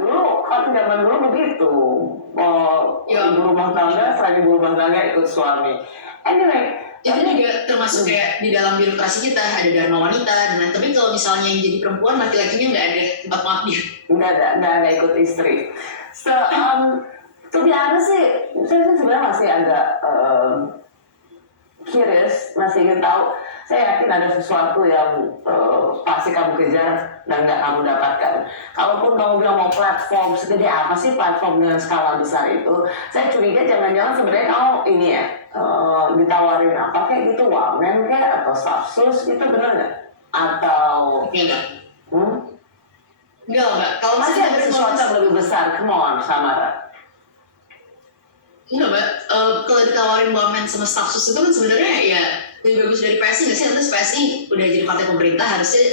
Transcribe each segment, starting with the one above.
Dulu kan zaman dulu begitu. Ya, Ibu rumah tangga, selain ibu rumah tangga ikut suami. Anyway, itu juga termasuk kayak di dalam birokrasi kita ada dharma wanita dan lain. Tapi kalau misalnya yang jadi perempuan, laki-lakinya nggak ada tempat mengabdi. nggak ada ikut istri. So, to be honest sih, saya sih sebenarnya masih agak curious, masih ingin tahu. Saya yakin ada sesuatu yang pasti kamu kejar dan nggak kamu dapatkan. Kalaupun kamu bilang mau platform, segede apa sih platform dengan skala besar itu? Saya curiga jangan-jangan sebenarnya kamu ini ya ditawarin apa kayak gitu, wamen kayak atau stafsus gitu, bener nggak? Atau Enggak. hmm? Enggak. Kalau Masih misalnya ada sesuatu yang lebih besar, come on, Samara. enggak, Mbak. Kalau ditawarin wamen sama stafsus itu kan sebenarnya ya lebih bagus dari PSI nggak sih? Terus PSI udah jadi partai pemerintah, harusnya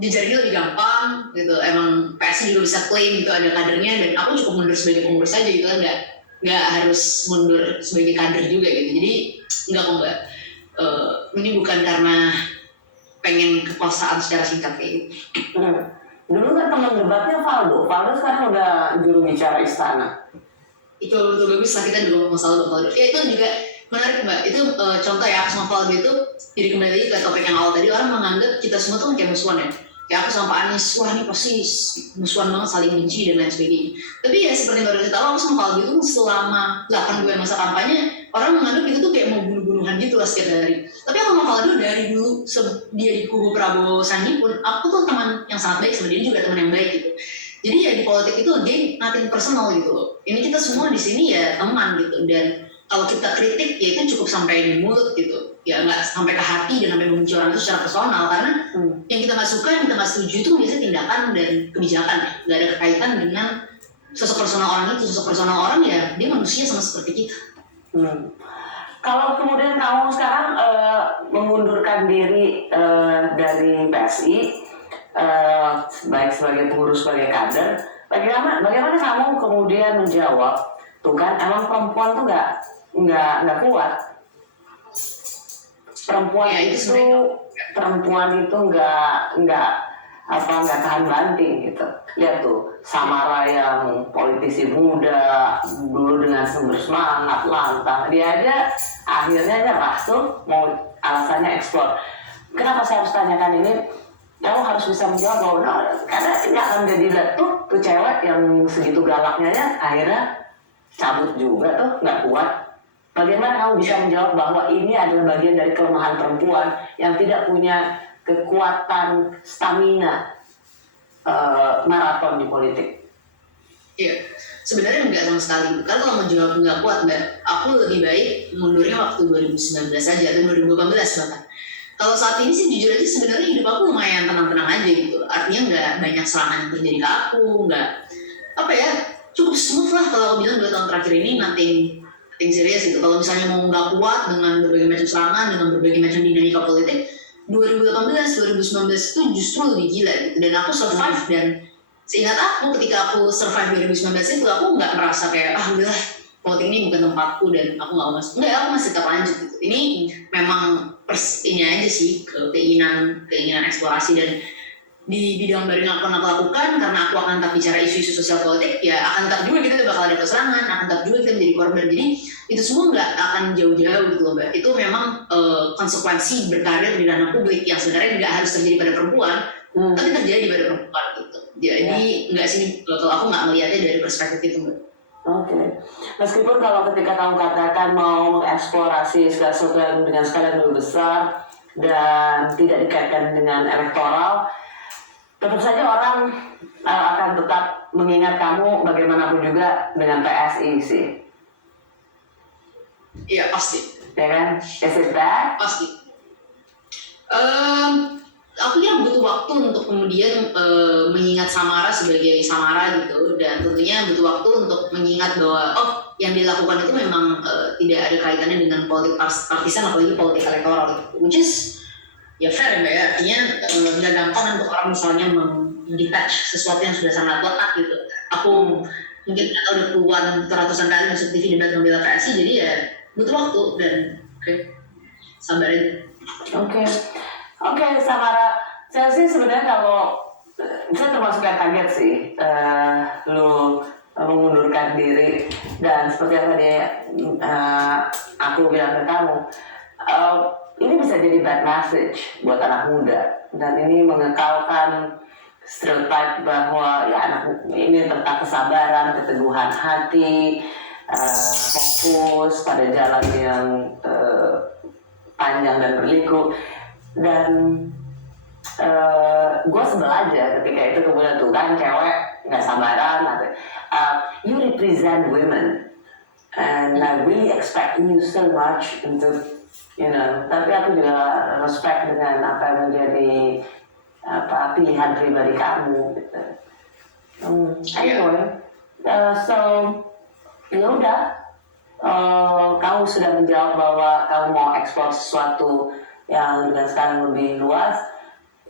jejaringnya lebih gampang gitu. Emang PSI juga bisa klaim gitu ada kadernya, dan aku cukup mundur sebagai pengurus saja gitu kan, nggak harus mundur sebagai kader juga gitu. Jadi enggak kok, Mbak. Ini bukan karena pengen kekuasaan secara singkat kayak gitu. Dulu kan teman debatnya Valdo sekarang udah juru bicara istana. Itu bagus lah, kita juga masalah Valdo. Ya itu juga menarik, Mbak. Itu contoh ya, aku sama Valdo itu jadi kembali lagi ke topik yang awal tadi, orang menganggap kita semua tuh kayak musuhan ya. Kayak aku sama Pak Anies, wah ini pasti musuhan banget, saling benci dan lain sebagainya. Tapi ya seperti yang baru kita tahu, aku sama Valdo itu selama 8 bulan masa kampanye, orang menganggap itu tuh kayak mau bunuh-bunuhan gitu lah setiap hari. Tapi aku sama Valdo dari dulu, dia di kubu Prabowo Sandi pun, aku tuh teman yang sangat baik sama dia, juga teman yang baik gitu. Jadi ya di politik itu again nothing personal gitu loh. Ini kita semua di sini ya teman gitu, dan kalau kita kritik ya itu cukup sampai di mulut gitu, ya nggak sampai ke hati dan sampai membenci orang itu secara personal, karena yang kita nggak suka, yang kita nggak setuju itu biasanya tindakan dan kebijakan ya, nggak ada kaitan dengan sosok personal orang itu. Sosok personal orang ya dia manusia sama seperti kita. Kalau kemudian kamu sekarang mengundurkan diri dari PSI, baik sebagai pengurus, sebagai kader, bagaimana kamu kemudian menjawab, tuh kan emang perempuan tuh nggak kuat, perempuan Ya, itu nggak tahan banting gitu. Lihat tuh Samara yang politisi muda dulu dengan sumber semangat lantang, dia aja akhirnya nyerah tuh, mau alasannya eksplor. Kenapa saya harus tanyakan ini? Kamu harus bisa menjawab bahwa karena nggak akan jadi tuh cewek yang segitu galaknya ya, akhirnya cabut juga tuh, nggak kuat. Bagaimana kamu bisa menjawab bahwa ini adalah bagian dari kelemahan perempuan yang tidak punya kekuatan stamina maraton di politik? Iya, sebenarnya enggak sama sekali. Karena kalau mau jawab nggak kuat, Mbak, aku lebih baik mundurnya waktu 2019 aja atau 2018 bahkan. Kalau saat ini sih jujur aja sebenarnya hidup aku lumayan tenang-tenang aja gitu. Artinya nggak banyak serangan yang terjadi ke aku, nggak apa ya, cukup smooth lah kalau aku bilang 2 tahun terakhir ini nothing serius gitu. Kalau misalnya mau nggak kuat dengan berbagai macam serangan, dengan berbagai macam dinamika politik, 2018, 2019 itu justru lebih gila gitu. Dan aku survive, dan seingat aku ketika aku survive 2019 itu aku nggak merasa kayak udah politik ini bukan tempatku dan aku nggak masuk. Enggak, aku masih tetap lanjut gitu. Ini memang ini aja sih, keinginan eksplorasi. Dan di bidang baru yang akan aku lakukan, karena aku akan tetap bicara isu-isu sosial politik, ya akan tetap juga kita bakal ada serangan, akan tetap juga kita menjadi korban. Jadi itu semua nggak akan jauh-jauh gitu loh, Mbak. Itu memang konsekuensi berkarir di ranah publik yang sebenarnya nggak harus terjadi pada perempuan, tapi terjadi pada perempuan gitu. Jadi nggak sih, kalau aku nggak melihatnya dari perspektif itu, Mbak. Oke. Meskipun kalau ketika kamu katakan mau mengeksplorasi segala sesuatu yang dengan skala yang lebih besar dan tidak dikaitkan dengan elektoral, tentu saja orang akan tetap mengingat kamu bagaimanapun juga dengan PSI sih. Iya, pasti. Ya kan? Is it that? Pasti. Aku ya butuh waktu untuk kemudian mengingat Samara sebagai Samara gitu, dan tentunya butuh waktu untuk mengingat bahwa yang dilakukan itu memang tidak ada kaitannya dengan politik partisan, apalagi politik elektoral, which is ya fair ya, artinya nggak gampang untuk orang misalnya mendetach sesuatu yang sudah sangat lekat gitu. Aku mungkin udah puluhan ratusan kali masuk TV debat membela PSI, jadi ya butuh waktu dan sabarin. Oke, Samara, saya sih sebenarnya kalau saya termasuk yang kaget sih, lu mengundurkan diri, dan seperti yang tadi aku bilang ke kamu, ini bisa jadi bad message buat anak muda, dan ini mengekalkan stereotip bahwa ya anak ini tentang kesabaran, keteguhan hati, fokus pada jalan yang panjang dan berliku. Dan gue sebel aja ketika itu kemudian tuh kan cewek nggak sabaran atau you represent women and I really expect you so much untuk tapi aku juga respect dengan apa yang menjadi pilihan pribadi kamu gitu. Anyway, so ya udah, kamu sudah menjawab bahwa kamu mau eksplor sesuatu yang dengan sekarang lebih luas.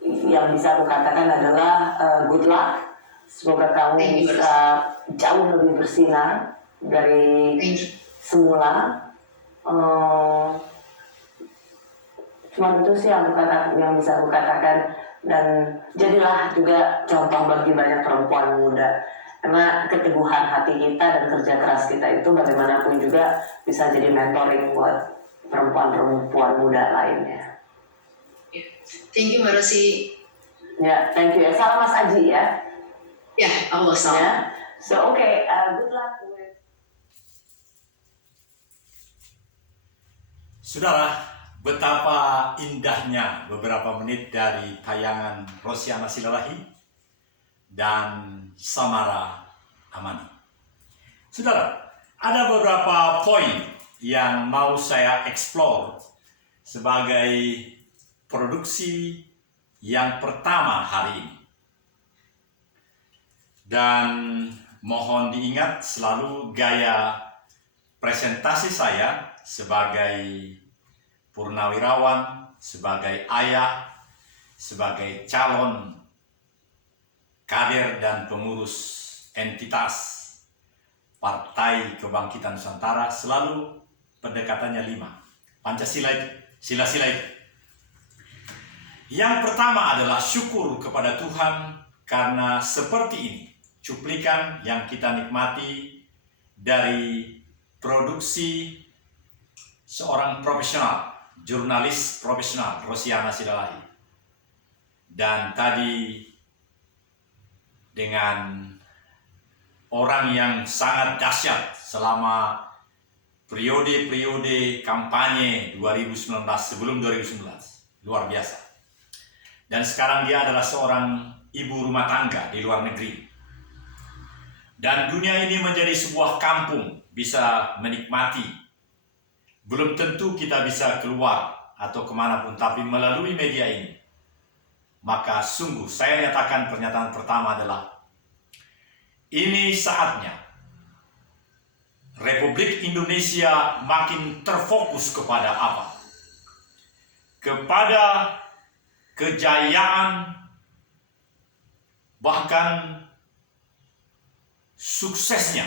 Yang bisa aku katakan adalah good luck. Semoga kamu bisa jauh lebih bersinar dari semula. Cuma itu sih yang bisa aku katakan, dan jadilah juga contoh bagi banyak perempuan muda. Karena keteguhan hati kita dan kerja keras kita itu bagaimanapun juga bisa jadi mentoring buat perempuan-perempuan muda lainnya. Thank you, Mbak Rosi. Ya, thank you ya. Salam Mas Aji ya. Ya, Allah salam. Ya. So, okay, good luck with... Saudara, betapa indahnya beberapa menit dari tayangan Rosiana Silalahi dan Samara Amani. Saudara, ada beberapa poin yang mau saya explore sebagai produksi yang pertama hari ini. Dan mohon diingat selalu gaya presentasi saya sebagai purnawirawan, sebagai ayah, sebagai calon kader dan pengurus entitas Partai Kebangkitan Nusantara, selalu pendekatannya 5. Pancasila itu, sila-sila itu. Yang pertama adalah syukur kepada Tuhan karena seperti ini cuplikan yang kita nikmati dari produksi seorang profesional, jurnalis profesional, Rosiana Silalahi. Dan tadi dengan orang yang sangat dahsyat selama periode-periode kampanye 2019 sebelum 2019, luar biasa. Dan sekarang dia adalah seorang ibu rumah tangga di luar negeri. Dan dunia ini menjadi sebuah kampung, bisa menikmati. Belum tentu kita bisa keluar atau kemanapun, tapi melalui media ini. Maka sungguh saya nyatakan pernyataan pertama adalah, ini saatnya Republik Indonesia makin terfokus kepada apa? Kepada kejayaan, bahkan suksesnya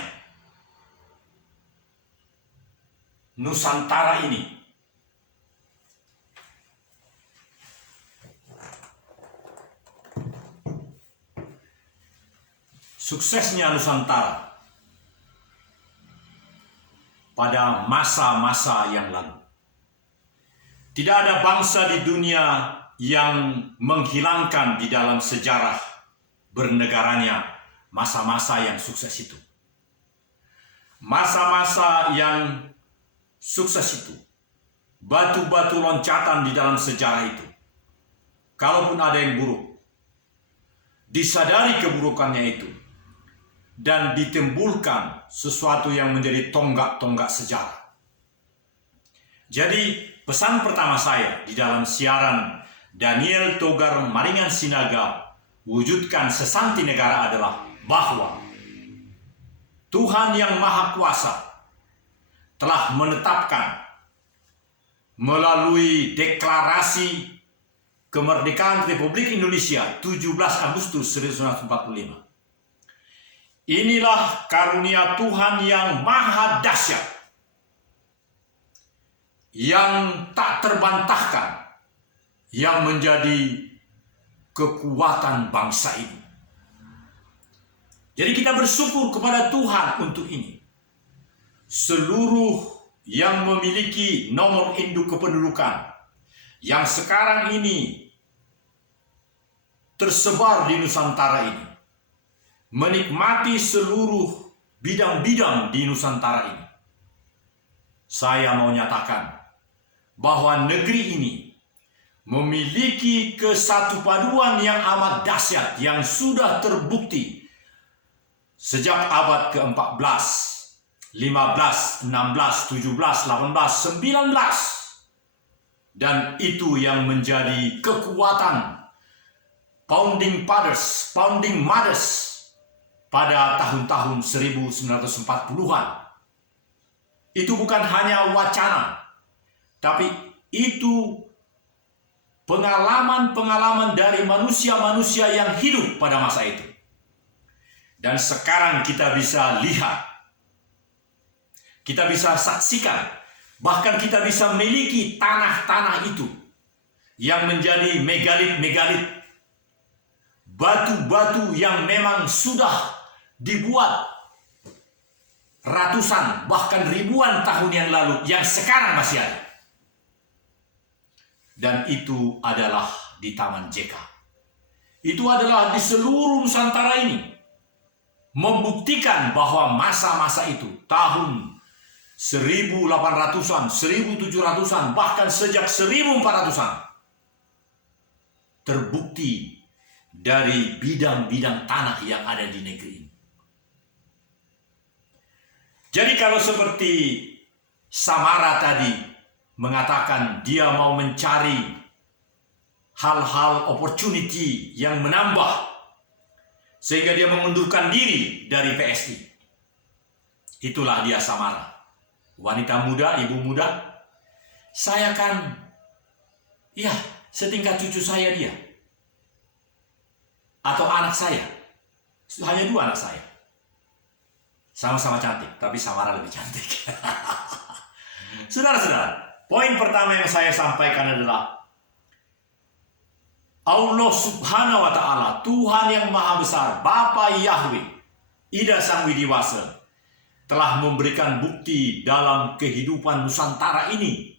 Nusantara ini. Suksesnya Nusantara pada masa-masa yang lalu. Tidak ada bangsa di dunia yang menghilangkan di dalam sejarah bernegaranya masa-masa yang sukses itu. Masa-masa yang sukses itu, batu-batu loncatan di dalam sejarah itu. Kalaupun ada yang buruk, disadari keburukannya itu, dan ditimbulkan sesuatu yang menjadi tonggak-tonggak sejarah. Jadi pesan pertama saya di dalam siaran Daniel Togar Maringan Sinaga wujudkan sesanti negara adalah bahwa Tuhan yang Maha Kuasa telah menetapkan melalui deklarasi kemerdekaan Republik Indonesia 17 Agustus 1945. Inilah karunia Tuhan yang maha dahsyat, yang tak terbantahkan, yang menjadi kekuatan bangsa ini. Jadi kita bersyukur kepada Tuhan untuk ini. Seluruh yang memiliki nomor induk kependudukan yang sekarang ini tersebar di Nusantara ini, menikmati seluruh bidang-bidang di Nusantara ini. Saya mau nyatakan bahwa negeri ini memiliki kesatupaduan yang amat dahsyat yang sudah terbukti sejak abad ke-14, 15, 16, 17, 18, 19. Dan itu yang menjadi kekuatan founding fathers, founding mothers pada tahun-tahun 1940-an. Itu bukan hanya wacana, tapi itu pengalaman-pengalaman dari manusia-manusia yang hidup pada masa itu. Dan sekarang kita bisa lihat, kita bisa saksikan, bahkan kita bisa miliki tanah-tanah itu yang menjadi megalit-megalit, batu-batu yang memang sudah dibuat ratusan bahkan ribuan tahun yang lalu, yang sekarang masih ada. Dan itu adalah di Taman JK. Itu adalah di seluruh Nusantara ini, membuktikan bahwa masa-masa itu, tahun 1800-an, 1700-an, bahkan sejak 1400-an, terbukti dari bidang-bidang tanah yang ada di negeri ini. Jadi kalau seperti Samara tadi mengatakan dia mau mencari hal-hal opportunity yang menambah, sehingga dia mengundurkan diri dari PSI. Itulah dia Samara. Wanita muda, ibu muda. Saya kan, ya, setingkat cucu saya dia. Atau anak saya. Hanya 2 anak saya. Sama-sama cantik, tapi Samara lebih cantik. Saudara-saudara, poin pertama yang saya sampaikan adalah Allah Subhanahu wa Ta'ala, Tuhan yang Maha Besar, Bapa Yahweh, Ida Sang Widiwasa, telah memberikan bukti dalam kehidupan Nusantara ini,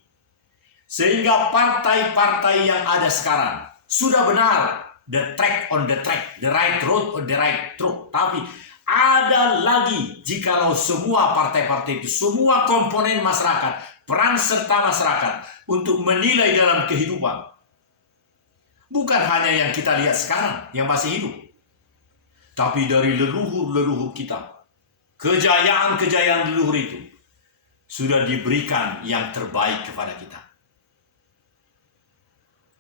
sehingga partai-partai yang ada sekarang sudah benar, the track on the track, the right road on the right road. Tapi ada lagi, jikalau semua partai-partai itu, semua komponen masyarakat, peran serta masyarakat untuk menilai dalam kehidupan. Bukan hanya yang kita lihat sekarang, yang masih hidup, tapi dari leluhur-leluhur kita. Kejayaan-kejayaan leluhur itu sudah diberikan yang terbaik kepada kita.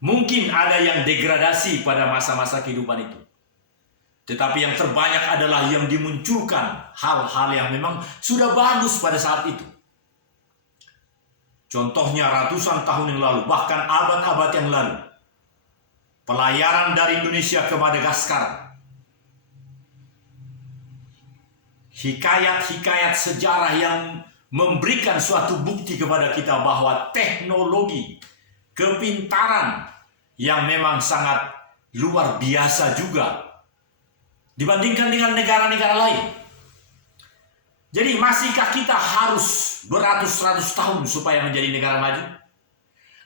Mungkin ada yang degradasi pada masa-masa kehidupan itu, tetapi yang terbanyak adalah yang dimunculkan hal-hal yang memang sudah bagus pada saat itu. Contohnya ratusan tahun yang lalu, bahkan abad-abad yang lalu, pelayaran dari Indonesia ke Madagaskar, hikayat-hikayat sejarah yang memberikan suatu bukti kepada kita bahwa teknologi, kepintaran yang memang sangat luar biasa juga dibandingkan dengan negara-negara lain. Jadi masihkah kita harus beratus-ratus tahun supaya menjadi negara maju?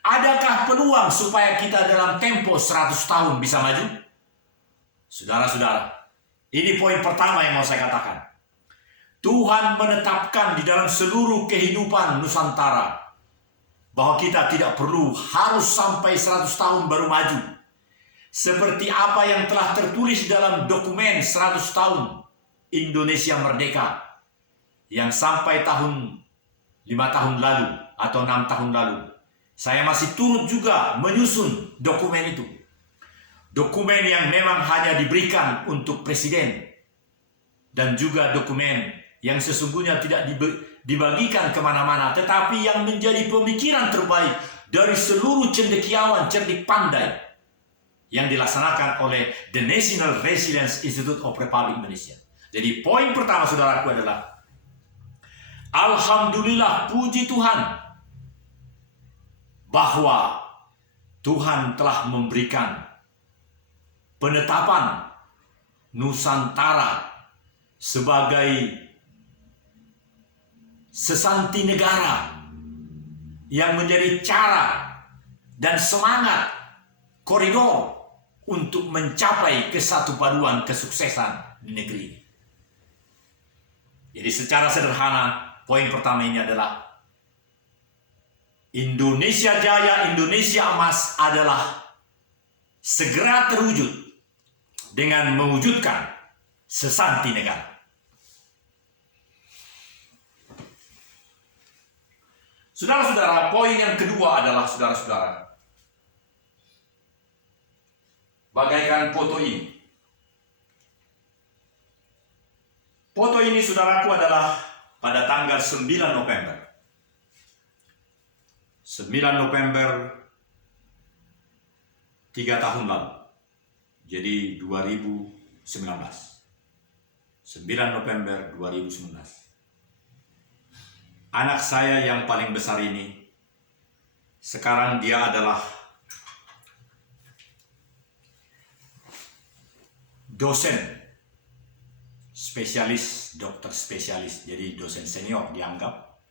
Adakah peluang supaya kita dalam tempo 100 tahun bisa maju? Saudara-saudara, ini poin pertama yang mau saya katakan. Tuhan menetapkan di dalam seluruh kehidupan Nusantara bahwa kita tidak perlu harus sampai 100 tahun baru maju. Seperti apa yang telah tertulis dalam dokumen 100 tahun Indonesia Merdeka yang sampai tahun 5 tahun lalu atau 6 tahun lalu. Saya masih turut juga menyusun dokumen itu. Dokumen yang memang hanya diberikan untuk presiden. Dan juga dokumen yang sesungguhnya tidak dibagikan kemana-mana, tetapi yang menjadi pemikiran terbaik dari seluruh cendekiawan cerdik pandai yang dilaksanakan oleh The National Resilience Institute of Republic Indonesia. Jadi poin pertama saudaraku adalah alhamdulillah, puji Tuhan bahwa Tuhan telah memberikan penetapan Nusantara sebagai sesanti negara yang menjadi cara dan semangat koridor untuk mencapai kesatu paduan kesuksesan di negeri ini. Jadi secara sederhana, poin pertama ini adalah Indonesia Jaya, Indonesia Emas adalah segera terwujud dengan mewujudkan sesanti negara. Saudara-saudara, poin yang kedua adalah saudara-saudara, bagaikan foto ini. Foto ini saudaraku adalah pada tanggal 9 November. 9 November 3 tahun lalu. Jadi 2019. 9 November 2019. Anak saya yang paling besar ini, sekarang dia adalah dosen spesialis, dokter spesialis, jadi dosen senior dianggap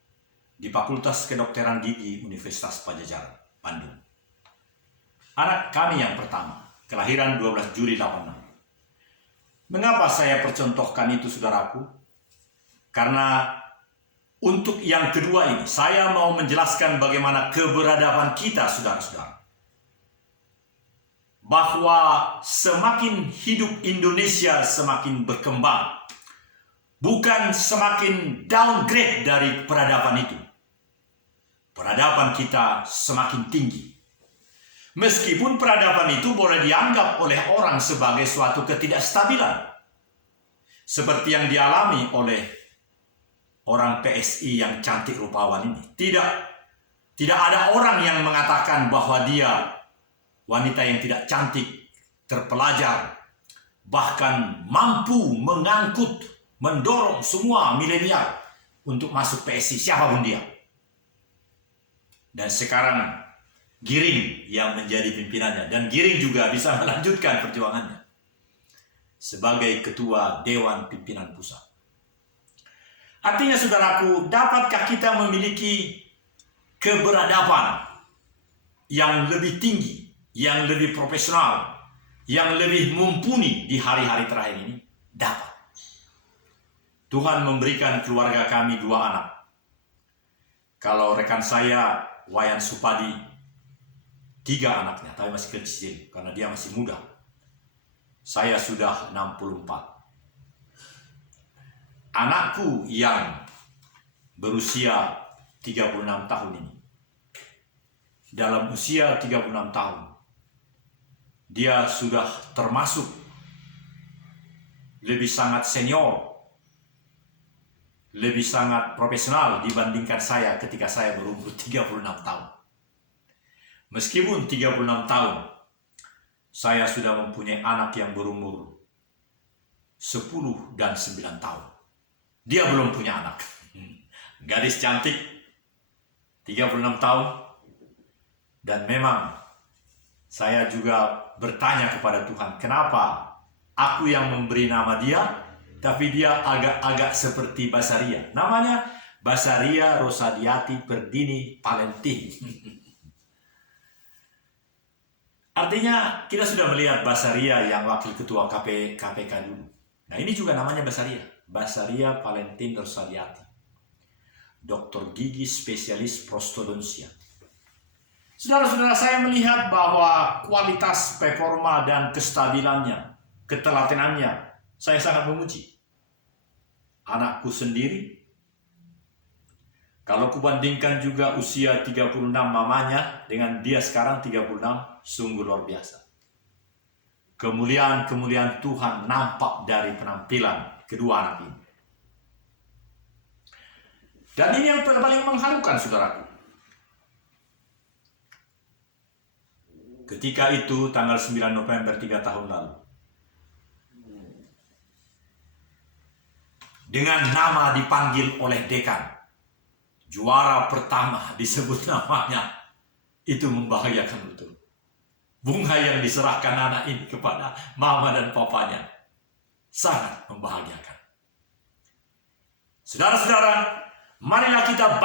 di Fakultas Kedokteran Gigi Universitas Padjadjaran, Bandung. Anak kami yang pertama, kelahiran 12 Juli 86. Mengapa saya percontohkan itu, saudaraku? Karena untuk yang kedua ini, saya mau menjelaskan bagaimana keberadaban kita, saudara-saudara. Bahwa semakin hidup Indonesia semakin berkembang. Bukan semakin downgrade dari peradaban itu. Peradaban kita semakin tinggi. Meskipun peradaban itu boleh dianggap oleh orang sebagai suatu ketidakstabilan. Seperti yang dialami oleh orang PSI yang cantik rupawan ini. Tidak ada orang yang mengatakan bahwa dia wanita yang tidak cantik, terpelajar, bahkan mampu mengangkut, mendorong semua milenial untuk masuk PSI, siapapun dia. Dan sekarang Giring yang menjadi pimpinannya, dan Giring juga bisa melanjutkan perjuangannya sebagai ketua Dewan Pimpinan Pusat. Artinya, saudaraku, dapatkah kita memiliki keberadaban yang lebih tinggi, yang lebih profesional, yang lebih mumpuni di hari-hari terakhir ini? Dapat. Tuhan memberikan keluarga kami 2 anak. Kalau rekan saya, Wayan Supadi, 3 anaknya, tapi masih kecil karena dia masih muda. Saya sudah 64. Anakku yang berusia 36 tahun ini, dalam usia 36 tahun, dia sudah termasuk lebih sangat senior, lebih sangat profesional dibandingkan saya ketika saya berumur 36 tahun. Meskipun 36 tahun, saya sudah mempunyai anak yang berumur 10 dan 9 tahun. Dia belum punya anak. Gadis cantik, 36 tahun. Dan memang saya juga bertanya kepada Tuhan, kenapa aku yang memberi nama dia, tapi dia agak-agak seperti Basaria. Namanya Basaria Rosadiati Perdini Palentin. Artinya kita sudah melihat Basaria yang wakil ketua KPK dulu. Nah, ini juga namanya Basaria. Basaria Palentin Rosadiati. Dokter gigi spesialis prostodontia. Saudara-saudara, saya melihat bahwa kualitas performa dan kestabilannya, ketelatenannya, saya sangat memuji. Anakku sendiri, kalau kubandingkan juga usia 36 mamanya dengan dia sekarang 36, sungguh luar biasa. Kemuliaan-kemuliaan Tuhan nampak dari penampilan kedua anak ini. Dan ini yang paling mengharukan, saudaraku. Ketika itu, tanggal 9 November 3 tahun lalu, dengan nama dipanggil oleh dekan, juara pertama disebut namanya, itu membahayakan betul. bunga yang diserahkan anak ini kepada mama dan papanya sangat membahagiakan. Saudara-saudara, marilah kita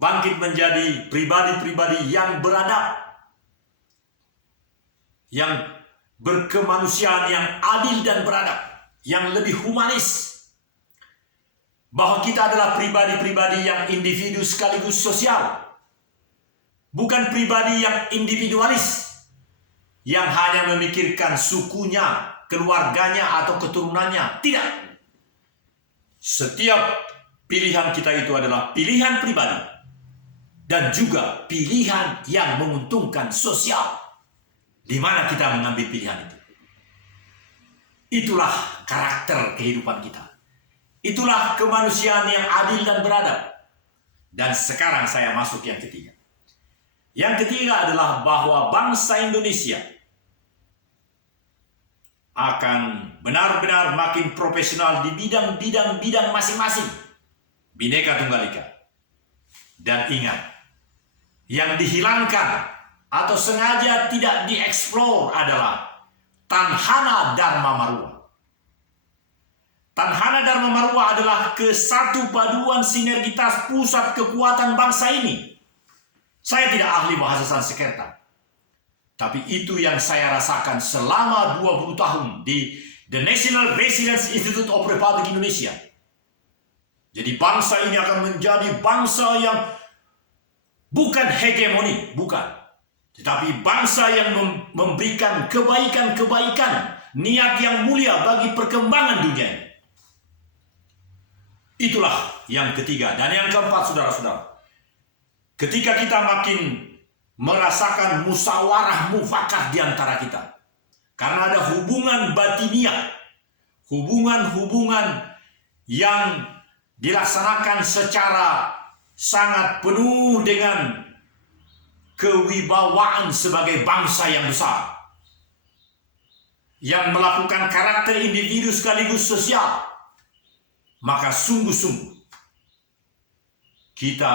bangkit menjadi pribadi-pribadi yang beradab, yang berkemanusiaan, yang adil dan beradab, yang lebih humanis. Bahwa kita adalah pribadi-pribadi yang individu sekaligus sosial, bukan pribadi yang individualis, yang hanya memikirkan sukunya, keluarganya, atau keturunannya. Tidak. Setiap pilihan kita itu adalah pilihan pribadi dan juga pilihan yang menguntungkan sosial. Di mana kita mengambil pilihan itu? Itulah karakter kehidupan kita. Itulah kemanusiaan yang adil dan beradab. Dan sekarang saya masuk yang ketiga. Yang ketiga adalah bahwa bangsa Indonesia akan benar-benar makin profesional di bidang-bidang masing-masing. Bhinneka Tunggal Ika. Dan ingat, yang dihilangkan atau sengaja tidak dieksplor adalah Tanhana Dharma Marua. Tanhana Dharma Marua adalah kesatu paduan sinergitas pusat kekuatan bangsa ini. Saya tidak ahli bahasa Sanskerta, tapi itu yang saya rasakan selama 20 tahun di The National Resilience Institute of Republic Indonesia. Jadi bangsa ini akan menjadi bangsa yang bukan hegemoni, bukan. Tetapi bangsa yang memberikan kebaikan-kebaikan, niat yang mulia bagi perkembangan dunia. Itulah yang ketiga. Dan yang keempat, saudara-saudara, ketika kita makin merasakan musyawarah mufakat di antara kita, karena ada hubungan batiniah, hubungan-hubungan yang dilaksanakan secara sangat penuh dengan kewibawaan sebagai bangsa yang besar, yang melakukan karakter individu sekaligus sosial, maka sungguh-sungguh kita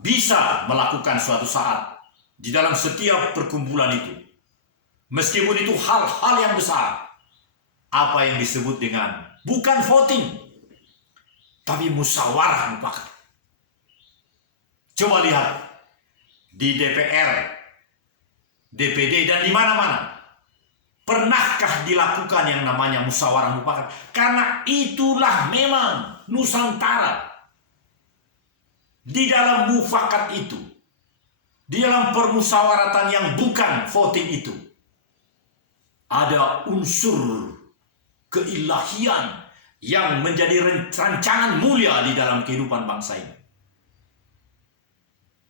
bisa melakukan suatu saat di dalam setiap perkumpulan itu, meskipun itu hal-hal yang besar, apa yang disebut dengan bukan voting, tapi musyawarah mufakat. Coba lihat di DPR, DPD, dan di mana-mana. Pernahkah dilakukan yang namanya musyawarah mufakat? Karena itulah memang Nusantara. Di dalam mufakat itu, di dalam permusyawaratan yang bukan voting itu, ada unsur keilahian yang menjadi rancangan mulia di dalam kehidupan bangsa ini.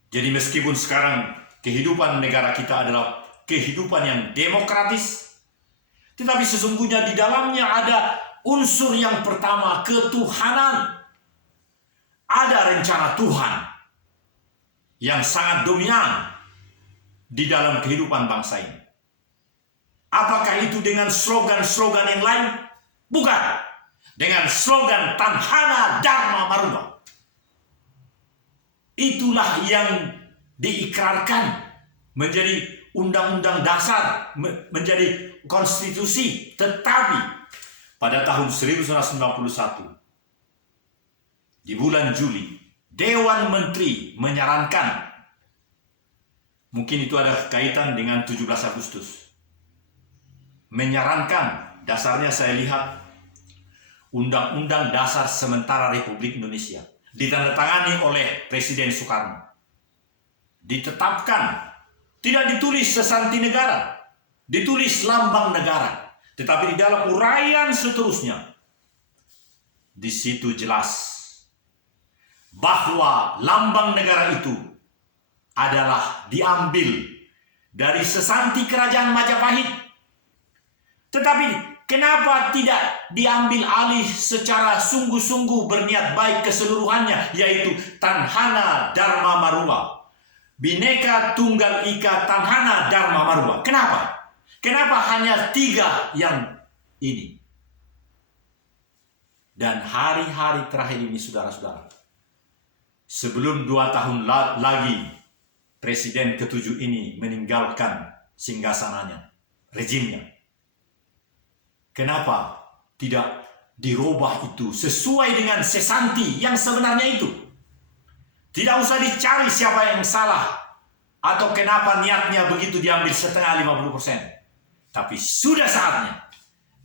Jadi meskipun sekarang kehidupan negara kita adalah kehidupan yang demokratis, tetapi sesungguhnya di dalamnya ada unsur yang pertama, ketuhanan. Ada rencana Tuhan yang sangat dominan di dalam kehidupan bangsa ini. Apakah itu dengan slogan-slogan yang lain? Bukan. Dengan slogan Tanhana Dharma Marua. Itulah yang diikrarkan menjadi undang-undang dasar, menjadi konstitusi. Tetapi pada tahun 1991, di bulan Juli, Dewan Menteri menyarankan, mungkin itu ada kaitan dengan 17 Agustus, menyarankan, dasarnya saya lihat, Undang-Undang Dasar Sementara Republik Indonesia, ditandatangani oleh Presiden Soekarno, ditetapkan, tidak ditulis sesanti negara, ditulis lambang negara, tetapi di dalam uraian seterusnya, di situ jelas bahwa lambang negara itu adalah diambil dari sesanti kerajaan Majapahit. Tetapi kenapa tidak diambil alih secara sungguh-sungguh berniat baik keseluruhannya, yaitu Tanhana Dharma Marua, Bhinneka Tunggal Ika Tanhana Dharma Marua? Kenapa? Kenapa hanya 3 yang ini? Dan hari-hari terakhir ini, saudara-saudara, sebelum 2 tahun lagi Presiden ke-7 ini meninggalkan singgasananya, rezimnya. Kenapa tidak dirubah itu sesuai dengan sesanti yang sebenarnya itu? Tidak usah dicari siapa yang salah atau kenapa niatnya begitu diambil setengah 50%. Tapi sudah saatnya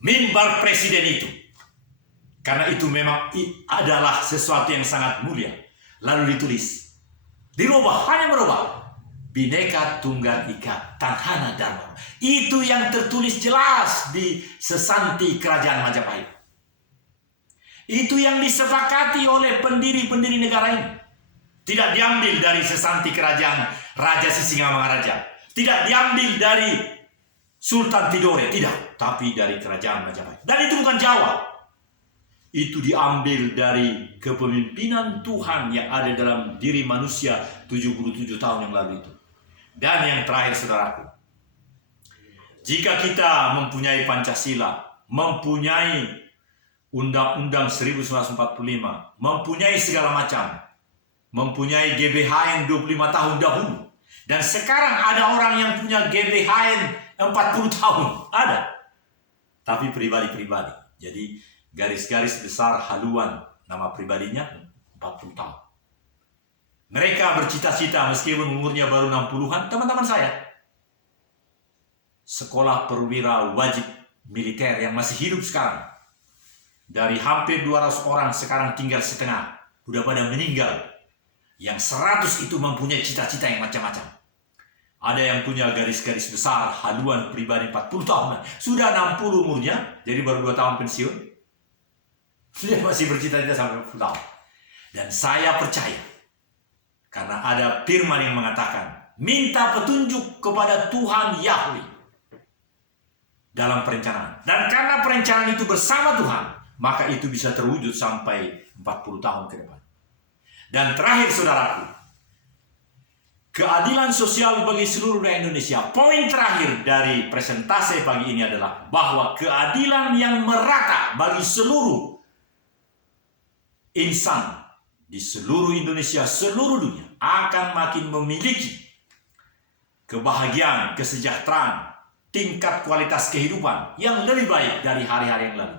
mimbar presiden itu, karena itu memang adalah sesuatu yang sangat mulia, lalu ditulis, dirubah, hanya merubah Bhinneka Tunggal Ika Tanhana Dharma. Itu yang tertulis jelas di sesanti kerajaan Majapahit. Itu yang disepakati oleh pendiri-pendiri negara ini. Tidak diambil dari sesanti kerajaan Raja Sisingamangaraja. Tidak diambil dari Sultan Tidore, tidak. Tapi dari kerajaan Majapahit. Dan itu bukan Jawa. Itu diambil dari kepemimpinan Tuhan yang ada dalam diri manusia 77 tahun yang lalu itu. Dan yang terakhir, saudaraku, jika kita mempunyai Pancasila, mempunyai Undang-Undang 1945, mempunyai segala macam, mempunyai GBHN 25 tahun dahulu, dan sekarang ada orang yang punya GBHN 40 tahun, ada. Tapi pribadi-pribadi. Jadi garis-garis besar haluan nama pribadinya 40 tahun. Mereka bercita-cita meskipun umurnya baru 60-an, teman-teman saya. Sekolah perwira wajib militer yang masih hidup sekarang. Dari hampir 200 orang sekarang tinggal setengah. Udah pada meninggal. Yang 100 itu mempunyai cita-cita yang macam-macam. Ada yang punya garis-garis besar, haluan pribadi 40 tahun. Sudah 60 umurnya, jadi baru 2 tahun pensiun. Dia masih bercita-cita sampai 40 tahun. Dan saya percaya, karena ada firman yang mengatakan, minta petunjuk kepada Tuhan Yahweh dalam perencanaan. Dan karena perencanaan itu bersama Tuhan, maka itu bisa terwujud sampai 40 tahun ke depan. Dan terakhir, saudaraku, keadilan sosial bagi seluruh rakyat Indonesia. Poin terakhir dari presentasi pagi ini adalah bahwa keadilan yang merata bagi seluruh insan di seluruh Indonesia, seluruh dunia akan makin memiliki kebahagiaan, kesejahteraan, tingkat kualitas kehidupan yang lebih baik dari hari-hari yang lalu.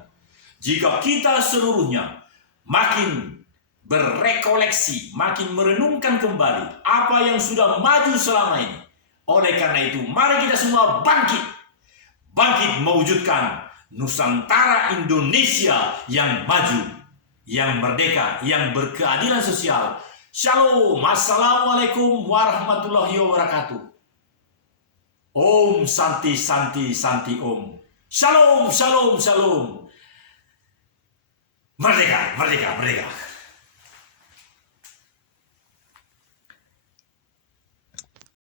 Jika kita seluruhnya makin berekoleksi, makin merenungkan kembali apa yang sudah maju selama ini. Oleh karena itu, mari kita semua bangkit mewujudkan Nusantara Indonesia yang maju, yang merdeka, yang berkeadilan sosial. Shalom, assalamualaikum warahmatullahi wabarakatuh. Om Santi Santi Santi Om. Shalom, shalom, shalom. Merdeka, merdeka, merdeka.